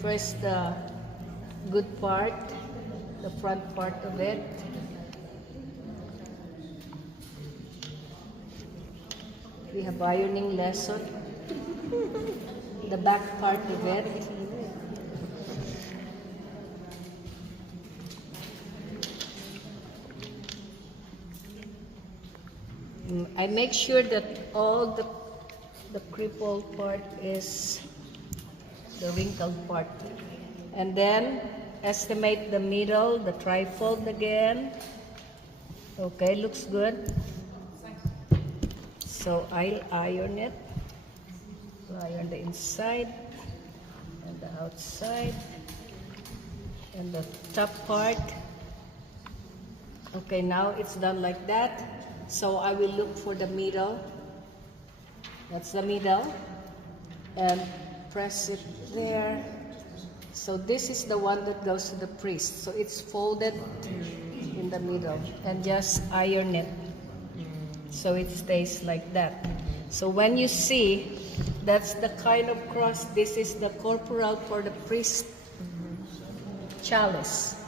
first the good part, the front part of it. We have ironing lesson. The back part of it. I make sure that all the crippled part is the wrinkled part. And then estimate the middle, the trifold again. Okay, looks good. So I'll iron it. Iron the inside and the outside and the top part. Okay, now it's done like that. So I will look for the middle. That's the middle. And press it there. So this is the one that goes to the priest. So it's folded in the middle. And just iron it. So it stays like that. So when you see, that's the kind of cross. This is the corporal for the priest chalice.